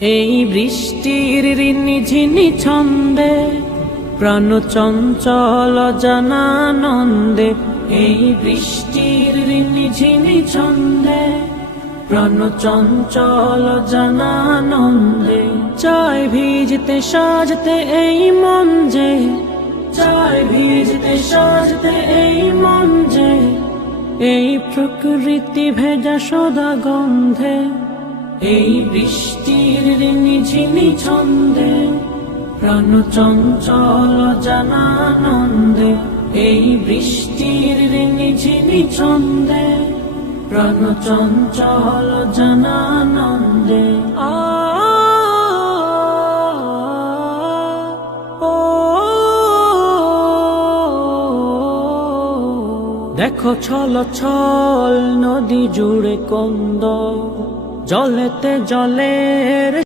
এই বৃষ্টির রিনিঝিনি ছন্দে প্রাণ চঞ্চল জানানন্দে, এই বৃষ্টির রিনিঝিনি ছন্দে প্রাণ চঞ্চল জানানন্দে। চায় ভিজতে সাজতে এই মন যে, চায় ভিজতে সাজতে এই মন যে, এই প্রকৃতি ভেজা সদা গন্ধে। এই বৃষ্টির রিনিঝিনি ছন্দে প্রাণ চঞ্চল জানানন্দে, এই বৃষ্টির রিনিঝিনি ছন্দে প্রাণ চঞ্চল জানানন্দে। দেখো ছল ছল নদী জুড়ে কন্দ, জলেতে জলের